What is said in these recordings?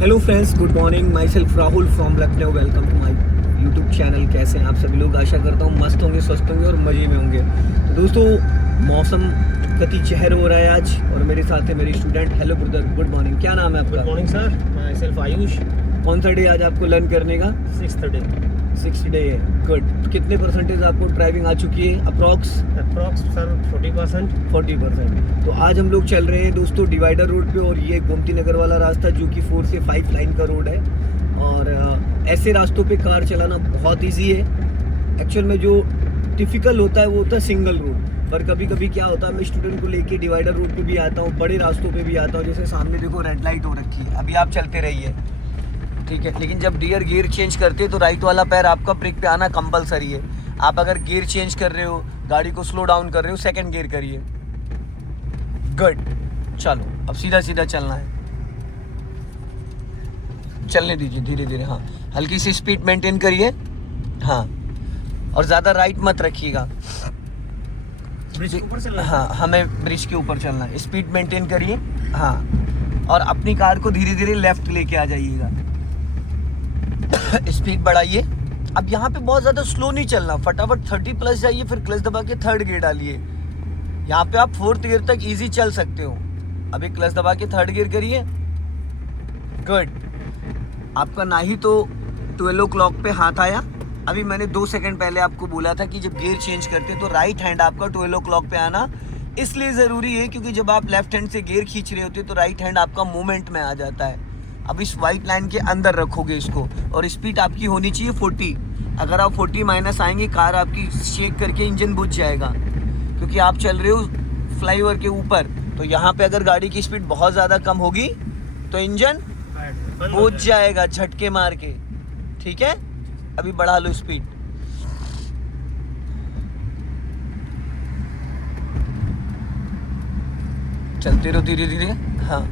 Hello friends, good morning. Myself Rahul from Lucknow. Welcome to my YouTube channel. कैसे हैं आप सभी लोग? आशा करता हूँ मस्त होंगे, स्वस्थ होंगे और मज़े में होंगे। तो दोस्तों, मौसम कति चहर हो रहा है आज और मेरे साथ है मेरी student. Hello brother, good morning. क्या नाम है आपका? Good morning sir, my self Ayush. कौन सा डे आज आपको लर्न करने का? 6th डे है। गुड। कितने परसेंटेज आपको ड्राइविंग आ चुकी है? Approx sir 40%। 40%। तो आज हम लोग चल रहे हैं दोस्तों डिवाइडर रोड पे, और ये गोमती नगर वाला रास्ता जो कि 4 से 5 लाइन का रोड है। और ऐसे रास्तों पे कार चलाना बहुत इजी है। एक्चुअल में जो टिपिकल होता है वो होता है सिंगल रोड, पर कभी कभी क्या होता है, मैं स्टूडेंट को लेके डिवाइडर रोड पे भी आता हूँ, बड़े रास्तों पे भी आता हूँ। जैसे सामने देखो रेड लाइट हो रखी है, अभी आप चलते रहिए, ठीक है। लेकिन जब गियर चेंज करते हैं तो राइट वाला पैर आपका ब्रेक पे आना कंपलसरी है। आप अगर गियर चेंज कर रहे हो, गाड़ी को स्लो डाउन कर रहे हो, सेकंड गियर करिए। गुड। चलो अब सीधा सीधा चलना है, चलने दीजिए धीरे धीरे। हाँ, हल्की सी स्पीड मेंटेन करिए। हाँ, और ज़्यादा राइट मत रखिएगा। ब्रिज के ऊपर चलना है। हाँ, हमें ब्रिज के ऊपर चलना है। स्पीड मेंटेन करिए। हाँ, और अपनी कार को धीरे धीरे लेफ्ट लेके आ जाइएगा। स्पीड बढ़ाइए। अब यहाँ पे बहुत ज़्यादा स्लो नहीं चलना, फटाफट 30 प्लस जाइए, फिर क्लच दबा के 3rd गियर डालिए। यहाँ पे आप 4th गियर तक इजी चल सकते हो। अभी क्लच दबा के 3rd गियर करिए। गुड। आपका ना ही तो 12 o'clock पे हाथ आया। अभी मैंने 2 सेकंड पहले आपको बोला था कि जब गियर चेंज करते हैं तो राइट हैंड आपका 12 o'clock पे आना इसलिए ज़रूरी है क्योंकि जब आप लेफ्ट हैंड से गियर खींच रहे होते हैं तो राइट हैंड आपका मूवमेंट में आ जाता है। अब इस वाइट लाइन के अंदर रखोगे इसको, और स्पीड आपकी होनी चाहिए 40। अगर आप 40 माइनस आएंगे, कार आपकी शेक करके इंजन बुझ जाएगा, क्योंकि आप चल रहे हो फ्लाईओवर के ऊपर। तो यहाँ पे अगर गाड़ी की स्पीड बहुत ज़्यादा कम होगी तो इंजन बुझ जाएगा झटके मार के, ठीक है। अभी बढ़ा लो स्पीड। चलते रहो धीरे धीरे। हाँ,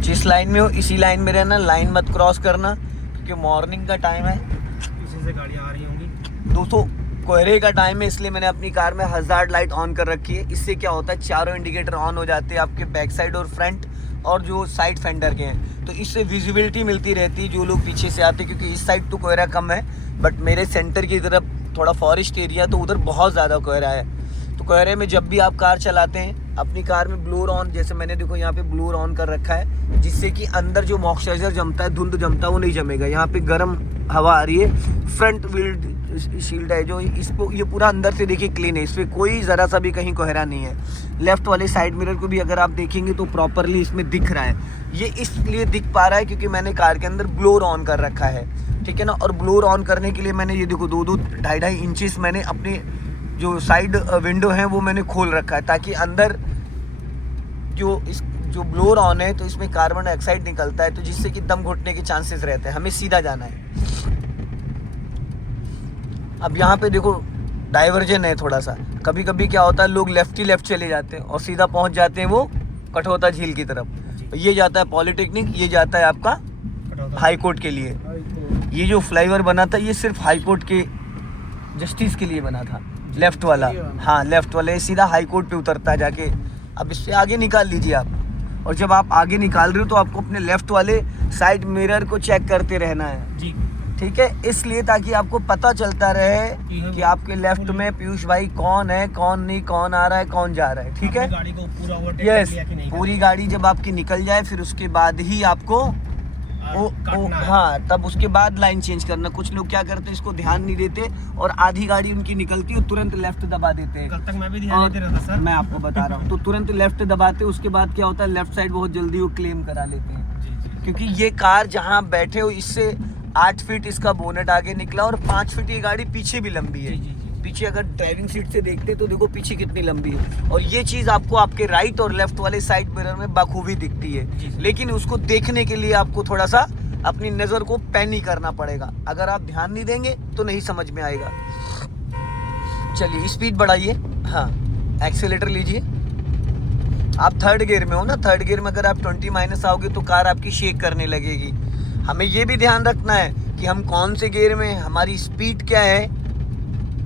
जिस लाइन में हो इसी लाइन में रहना, लाइन मत क्रॉस करना, क्योंकि मॉर्निंग का टाइम है। पीछे से गाड़ियाँ आ रही होंगी। दोस्तों, कोहरे का टाइम है, इसलिए मैंने अपनी कार में हज़ार्ड लाइट ऑन कर रखी है। इससे क्या होता है, चारों इंडिकेटर ऑन हो जाते हैं, आपके बैक साइड और फ्रंट और जो साइड फेंडर के हैं। तो इससे विजिबिलिटी मिलती रहती है जो लोग पीछे से आते हैं, क्योंकि इस साइड तो कोहरा कम है, बट मेरे सेंटर की तरफ थोड़ा फॉरेस्ट एरिया, तो उधर बहुत ज़्यादा कोहरा है। तो कोहरे में जब भी आप कार चलाते हैं, अपनी कार में ब्लोअर ऑन, जैसे मैंने देखो यहाँ पे ब्लोअर ऑन कर रखा है, जिससे कि अंदर जो मॉइस्चराइजर जमता है, धुंध जमता है, वो नहीं जमेगा। यहाँ पे गर्म हवा आ रही है। फ्रंट व्हील शील्ड है जो, इसको ये पूरा अंदर से देखिए क्लीन है, इस पर कोई ज़रा सा भी कहीं कोहरा नहीं है। लेफ्ट वाले साइड मिरर को भी अगर आप देखेंगे तो प्रॉपरली इसमें दिख रहा है। ये इसलिए दिख पा रहा है क्योंकि मैंने कार के अंदर ब्लोअर ऑन कर रखा है, ठीक है ना। और ब्लोअर ऑन करने के लिए मैंने ये देखो 2-2, 2.5 इंचेस मैंने अपने जो साइड विंडो है वो मैंने खोल रखा है, ताकि अंदर जो ब्लोअर ऑन है तो इसमें कार्बन डाइऑक्साइड निकलता है, तो जिससे कि दम घुटने के चांसेस रहते हैं। हमें सीधा जाना है। अब यहाँ पे देखो डाइवर्जन है थोड़ा सा। कभी कभी क्या होता है, लोग लेफ्ट चले जाते हैं और सीधा पहुँच जाते हैं वो कठौता झील की तरफ। ये जाता है पॉलिटेक्निक, ये जाता है आपका हाई कोर्ट के लिए। ये जो फ्लाईओवर बना था ये सिर्फ हाई कोर्ट के जस्टिस के लिए बना था, लेफ्ट वाला। हाँ, लेफ्ट वाले सीधा हाई कोर्ट पे उतरता है जाके। अब इससे आगे निकाल लीजिए आप, और जब आप आगे निकाल रहे हो तो आपको अपने लेफ्ट वाले साइड मिरर को चेक करते रहना है जी, ठीक है। इसलिए ताकि आपको पता चलता रहे कि आपके लेफ्ट में पीयूष भाई कौन है, कौन नहीं, कौन आ रहा है, कौन जा रहा है, ठीक है। गाड़ी को पूरा ओवरटेक यस, कर लिया कि नहीं? पूरी गाड़ी जब आपकी निकल जाए फिर उसके बाद ही आपको हाँ, तब उसके बाद लाइन चेंज करना। कुछ लोग क्या करते हैं, इसको ध्यान नहीं देते और आधी गाड़ी उनकी निकलती है, तुरंत लेफ्ट दबा देते हैं। कल तक मैं भी ध्यान नहीं दे रहा था सर। मैं आपको बता रहा हूँ, तो तुरंत लेफ्ट दबाते, उसके बाद क्या होता है, लेफ्ट साइड बहुत जल्दी वो क्लेम करा लेते हैं। जी। क्योंकि ये कार जहाँ बैठे हो इससे 8 फीट इसका बोनेट आगे निकला और 5 फीट ये गाड़ी पीछे भी लंबी है। जी। पीछे अगर ड्राइविंग सीट से देखते तो देखो पीछे कितनी लंबी है, और ये चीज़ आपको आपके राइट और लेफ्ट वाले साइड मिरर में बखूबी दिखती है। लेकिन उसको देखने के लिए आपको थोड़ा सा अपनी नज़र को पैनी करना पड़ेगा। अगर आप ध्यान नहीं देंगे तो नहीं समझ में आएगा। चलिए स्पीड बढ़ाइए। हाँ, एक्सेलेटर लीजिए। आप 3rd गियर में हो ना, 3rd गियर में अगर आप 20 माइनस आओगे तो कार आपकी शेक करने लगेगी। हमें ये भी ध्यान रखना है कि हम कौन से गियर में, हमारी स्पीड क्या है।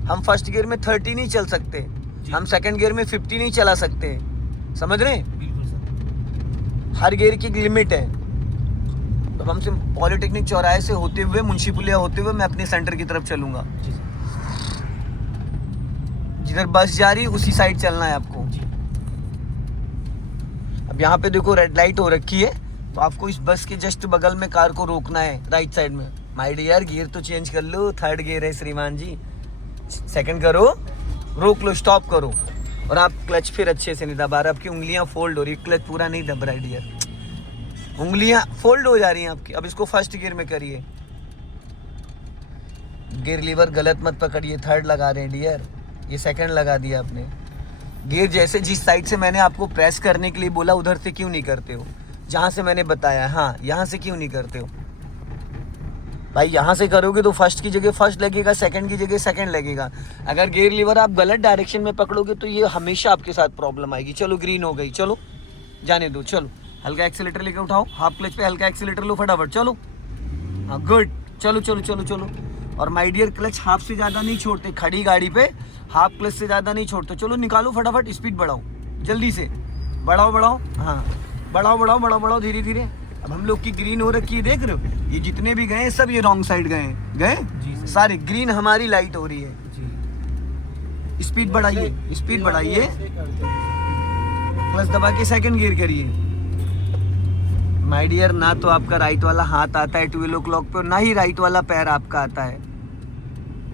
हम 1st गियर में 30 नहीं चल सकते, जी। हम सेकंड गियर में 50 नहीं चला सकते, समझ रहे हैं? बिल्कुल सर। हर गियर की एक लिमिट है। तो हमसे पॉलिटेक्निक चौराहे से होते हुए, मुंशी पुलिया होते हुए मैं अपने सेंटर की तरफ चलूंगा। जी सर। जिधर बस जा रही है उसी साइड चलना है आपको। जी। अब यहाँ पे देखो रेड लाइट हो रखी है, तो आपको इस बस के जस्ट बगल में कार को रोकना है, राइट साइड में। माय डियर, गियर तो चेंज कर लो, थर्ड गियर है श्रीमान जी। सेकंड करो, रोक लो, स्टॉप करो, और आप क्लच फिर अच्छे से नहीं दबा रहे, आपकी उंगलियां फोल्ड हो रही है, क्लच पूरा नहीं दब रहा है डियर, उंगलियां फोल्ड हो जा रही हैं आपकी। अब इसको फर्स्ट गियर में करिए, गियर लीवर गलत मत पकड़िए, थर्ड लगा रहे हैं डियर, ये सेकंड लगा दिया आपने। गियर जैसे जिस साइड से मैंने आपको प्रेस करने के लिए बोला उधर से क्यों नहीं करते हो, जहाँ से मैंने बताया, हाँ यहाँ से क्यों नहीं करते हो भाई? यहाँ से करोगे तो फर्स्ट की जगह फर्स्ट लगेगा, सेकंड की जगह सेकंड लगेगा। अगर गियर लीवर आप गलत डायरेक्शन में पकड़ोगे तो ये हमेशा आपके साथ प्रॉब्लम आएगी। चलो ग्रीन हो गई, चलो जाने दो, चलो हल्का एक्सीलेटर लेके उठाओ, हाफ क्लच पे हल्का एक्सीलेटर लो फटाफट, चलो हाँ गुड, चलो चलो चलो चलो। और माय डियर, क्लच हाफ से ज़्यादा नहीं छोड़ते, खड़ी गाड़ी पे हाफ क्लच से ज़्यादा नहीं छोड़ते। चलो निकालो फटाफट, स्पीड बढ़ाओ जल्दी से, बढ़ाओ बढ़ाओ, हाँ बढ़ाओ बढ़ाओ बढ़ाओ बढ़ाओ धीरे धीरे। अब हम लोग की ग्रीन हो रखी है, देख रहे हो? ये जितने भी गए सब ये रॉन्ग साइड गए जी गए सर। सारे, ग्रीन हमारी लाइट हो रही है। जी। स्पीड बढ़ाइए, स्पीड बढ़ाइए, प्लस दबा के सेकंड गियर करिए। माय डियर, ना तो आपका राइट वाला हाथ आता है 12 o'clock पे, और ना ही राइट वाला पैर आपका आता है,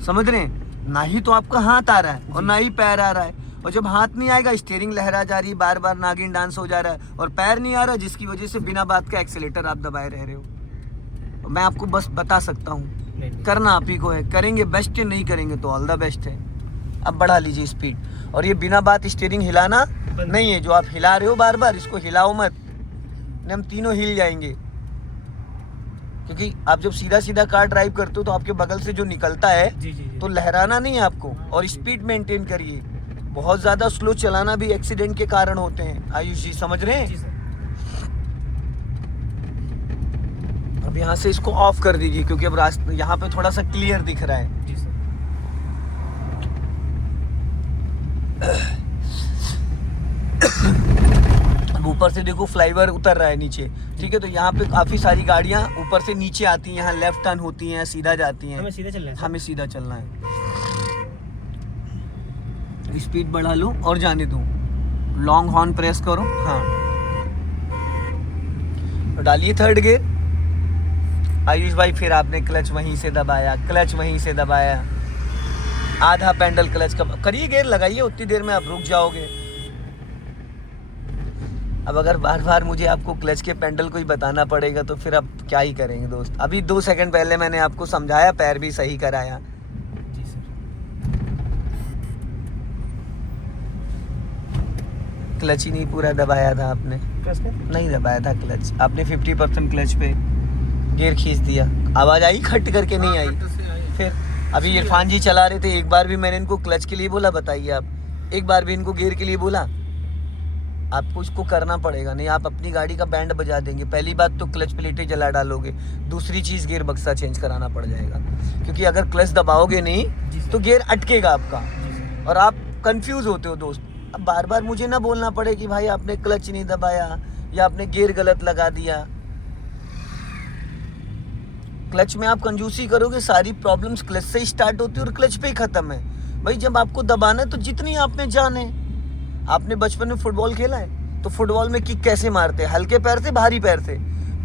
समझ रहे हैं? ना ही तो आपका हाथ आ रहा है और ना ही पैर आ रहा है। और जब हाथ नहीं आएगा, स्टीयरिंग लहरा जा रही है, बार बार नागिन डांस हो जा रहा है, और पैर नहीं आ रहा, जिसकी वजह से बिना बात का एक्सीलेटर आप दबाए रह रहे हो। मैं आपको बस बता सकता हूँ, करना आप ही को है, करेंगे बेस्ट है, नहीं करेंगे तो ऑल द बेस्ट है। अब बढ़ा लीजिए स्पीड, और ये बिना बात स्टीयरिंग हिलाना नहीं है, जो आप हिला रहे हो बार बार, इसको हिलाओ मत, नहीं हम तीनों हिल जाएंगे। क्योंकि आप जब सीधा सीधा कार ड्राइव करते हो तो आपके बगल से जो निकलता है जी जी जी। तो लहराना नहीं है आपको, और स्पीड मेंटेन करिए। बहुत ज़्यादा स्लो चलाना भी एक्सीडेंट के कारण होते हैं, आयुष जी समझ रहे हैं? जी सर। अब यहाँ से इसको ऑफ कर दीजिए, क्योंकि अब रास्ता यहाँ पे थोड़ा सा क्लियर दिख रहा है। जी सर। अब ऊपर से देखो फ्लाईओवर उतर रहा है नीचे, ठीक है? तो यहाँ पे काफ़ी सारी गाड़ियाँ ऊपर से नीचे आती हैं, यहाँ लेफ्ट टर्न होती हैं, सीधा जाती हैं, हमें सीधे चलना है सर। हमें सीधा चलना है। स्पीड बढ़ा लो और जाने दो, लॉन्ग हॉर्न प्रेस करो, हाँ, और डालिए थर्ड गियर। आयुष भाई, फिर आपने क्लच वहीं से दबाया, क्लच वहीं से दबाया, आधा पैंडल क्लच का करिए, गियर लगाइए, उतनी देर में आप रुक जाओगे। अब अगर बार बार मुझे आपको क्लच के पैंडल को ही बताना पड़ेगा तो फिर आप क्या ही करेंगे दोस्त। अभी 2 सेकंड पहले मैंने आपको समझाया, पैर भी सही कराया। जी सर। क्लच ही नहीं पूरा दबाया था आपने, नहीं दबाया था क्लच आपने, 50% क्लच पे गियर खींच दिया, आवाज़ आई खट करके? नहीं आई। फिर अभी इरफान जी चला रहे थे, एक बार भी मैंने इनको क्लच के लिए बोला? बताइए आप, एक बार भी इनको गियर के लिए बोला? आपको इसको करना पड़ेगा, नहीं आप अपनी गाड़ी का बैंड बजा देंगे। पहली बात तो क्लच प्लेटें जला डालोगे, दूसरी चीज़ गियर बक्सा चेंज कराना पड़ जाएगा, क्योंकि अगर क्लच दबाओगे नहीं तो गियर अटकेगा आपका, और आप कंफ्यूज होते हो दोस्त। अब बार बार मुझे ना बोलना पड़े कि भाई आपने क्लच नहीं दबाया या आपने गियर गलत लगा दिया। क्लच में आप कंजूसी करोगे, सारी प्रॉब्लम्स क्लच से ही स्टार्ट होती है और क्लच पे ही खत्म है। भाई जब आपको दबाना है तो जितनी आप में जान है, आपने बचपन में फुटबॉल खेला है तो फुटबॉल में किक कैसे मारते हैं? हल्के पैर से, भारी पैर से,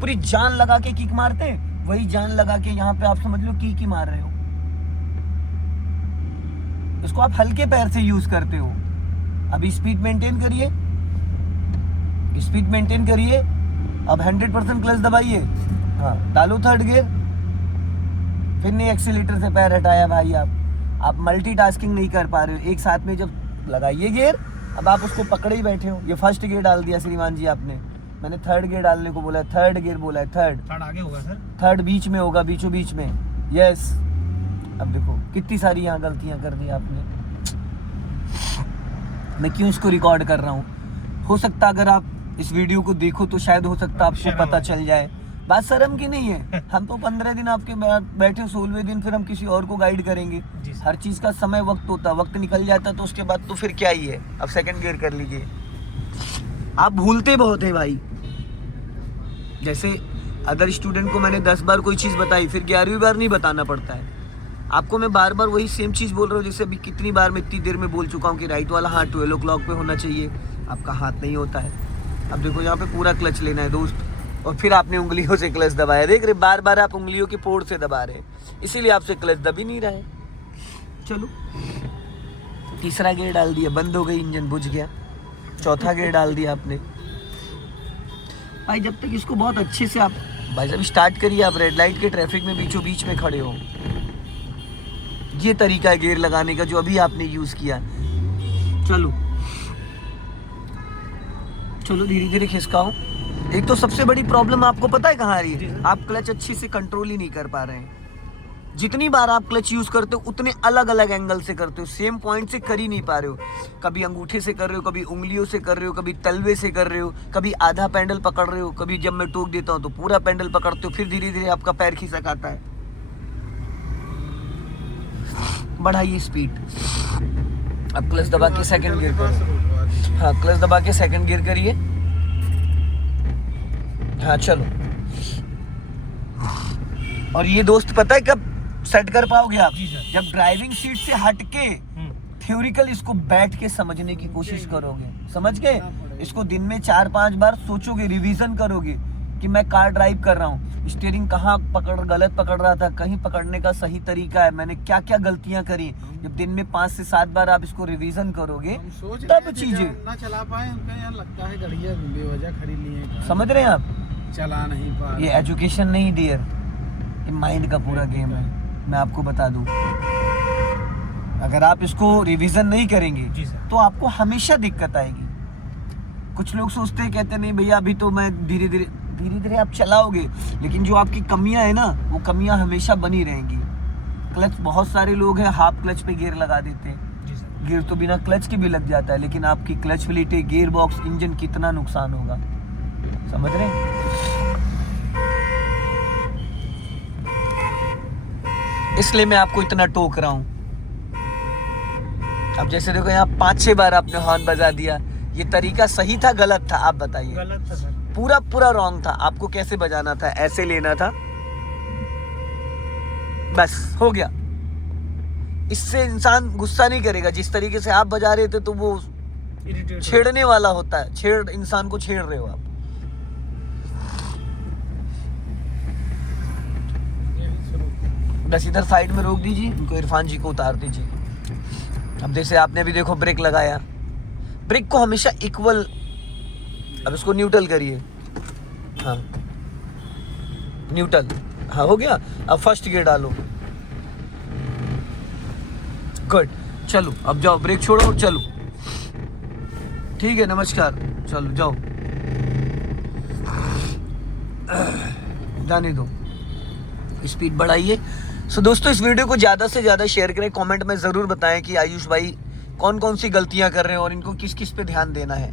पूरी जान लगा के किक मारते हैं, वही जान लगा के यहाँ पे आप समझ लो किक ही मार रहे हो। इसको आप हल्के पैर से यूज करते हो। अभी स्पीड मेंटेन करिए, स्पीड मेंटेन करिए, अब 100% क्लच दबाइए, हाँ डालो थर्ड गियर, फिर नहीं एक्सीलेटर से पैर हटाया भाई। आप मल्टीटास्किंग नहीं कर पा रहे हो, एक साथ में जब लगाइए गियर, अब आप उसको पकड़े ही बैठे हो। ये फर्स्ट गियर डाल दिया श्रीमान जी आपने, मैंने थर्ड गियर डालने को बोला है, थर्ड गियर बोला है, थर्ड आगे होगा सर, थर्ड बीच में होगा, बीचों बीच में, यस। अब देखो कितनी सारी यहाँ गलतियाँ कर दी आपने। मैं क्यों इसको रिकॉर्ड कर रहा हूँ? हो सकता अगर आप इस वीडियो को देखो तो शायद हो सकता आपको पता चल जाए, बात शर्म की नहीं है। हम तो 15 दिन आपके बैठे, 16वें दिन फिर हम किसी और को गाइड करेंगे। जी सर। हर चीज का समय वक्त होता है, वक्त निकल जाता तो उसके बाद तो फिर क्या ही है। अब सेकंड गियर कर लीजिए। आप भूलते बहुत है भाई। जैसे अदर स्टूडेंट को मैंने 10 बार कोई चीज बताई, फिर 11वीं बार नहीं बताना पड़ता है। आपको मैं बार बार वही सेम चीज बोल रहा हूँ, जैसे अभी कितनी बार मैं इतनी देर में बोल चुका हूँ कि राइट वाला हाथ 12 o'clock पे होना चाहिए। आपका हाथ नहीं होता है। अब देखो यहाँ पे पूरा क्लच लेना है दोस्त, और फिर आपने उंगलियों से क्लच दबाया। देख रहे बार बार आप उंगलियों की पोर से दबा रहे हैं, इसीलिए आपसे क्लच दब ही नहीं रहा है। चलो, तीसरा गियर डाल दिया, बंद हो गई, इंजन बुझ गया। चौथा गियर डाल दिया आपने। भाई जब तक इसको बहुत अच्छे से आप भाई साहब स्टार्ट करिए। आप रेड लाइट के ट्रैफिक में बीचों बीच में खड़े हो, ये तरीका है गियर लगाने का जो अभी आपने यूज किया। चलो चलो धीरे धीरे खिसकाओ। एक तो सबसे बड़ी प्रॉब्लम आपको पता है कहाँ आ रही है? आप क्लच अच्छे से कंट्रोल ही नहीं कर पा रहे हैं। जितनी बार आप क्लच यूज करते हो उतने अलग अलग एंगल से करते हो, सेम पॉइंट से कर ही नहीं पा रहे हो। कभी अंगूठे से कर रहे हो, कभी उंगलियों से कर रहे हो, कभी तलवे से कर रहे हो, कभी आधा पैडल पकड़ रहे हो, कभी जब मैं टोक देता हूँ तो पूरा पैडल पकड़ते हो। फिर धीरे धीरे आपका पैर खिसक आता है। बढ़ाइए स्पीड। अब क्लच दबा के सेकंड गियर करो। हाँ, क्लच दबा के सेकंड गियर करिए। हाँ चलो। और ये दोस्त पता है कब सेट कर पाओगे आप? जब ड्राइविंग सीट से हटके थ्योरिकल इसको बैठ के समझने की कोशिश करोगे। समझ गए? इसको दिन में 4-5 बार सोचोगे, रिवीजन करोगे कि मैं कार ड्राइव कर रहा हूँ, स्टीयरिंग कहाँ गलत पकड़ रहा था, कहीं पकड़ने का सही तरीका है, मैंने क्या क्या गलतियां करी। जब दिन में 5 से 7 बार आप इसको रिवीजन करोगे तब चीजें ना चला पाए। उनका यहाँ लगता है गाड़ियाँ बेवजह खड़ी ली हैं, समझ रहे हैं आप? चला नहीं पा। ये एजुकेशन नहीं डियर, ये माइंड का पूरा गेम है। मैं आपको बता दूं, अगर आप इसको रिवीजन नहीं करेंगे तो आपको हमेशा दिक्कत आएगी। कुछ लोग सोचते हैं, कहते नहीं भैया अभी तो मैं धीरे धीरे आप चलाओगे, लेकिन जो आपकी कमियां है ना वो कमियां हमेशा बनी रहेंगी। क्लच, बहुत सारे लोग हैं हाफ क्लच पे गियर लगा देते हैं। गियर तो बिना क्लच के भी लग जाता है, लेकिन आपकी क्लच प्लेटें, गियर बॉक्स, इंजन कितना नुकसान होगा। समझ रहे हैं? इसलिए मैं आपको इतना टोक रहा हूं। अब जैसे देखो यहाँ 5-6 बार आपने हॉर्न बजा दिया। ये तरीका सही था गलत था? आप बताइए। गलत था सर। पूरा रॉन्ग था। आपको कैसे बजाना था? ऐसे लेना था, बस हो गया। इससे इंसान गुस्सा नहीं करेगा। जिस तरीके से आप बजा रहे थे तो वो छेड़ने वाला होता है। इंसान को छेड़ रहे हो आप। बस इधर साइड में रोक दीजिए, इनको इरफान जी को उतार दीजिए। अब जैसे आपने भी देखो ब्रेक लगाया, ब्रेक को हमेशा इक्वल। अब इसको न्यूट्रल करिए। हाँ न्यूट्रल, हाँ हो गया। अब फर्स्ट गियर डालो। गुड, चलो अब जाओ, ब्रेक छोड़ो, चलो ठीक है, नमस्कार, चलो जाओ, जाने दो, स्पीड बढ़ाइए। सो दोस्तों इस वीडियो को ज़्यादा से ज़्यादा शेयर करें। कमेंट में ज़रूर बताएं कि आयुष भाई कौन कौन सी गलतियां कर रहे हैं और इनको किस किस पे ध्यान देना है।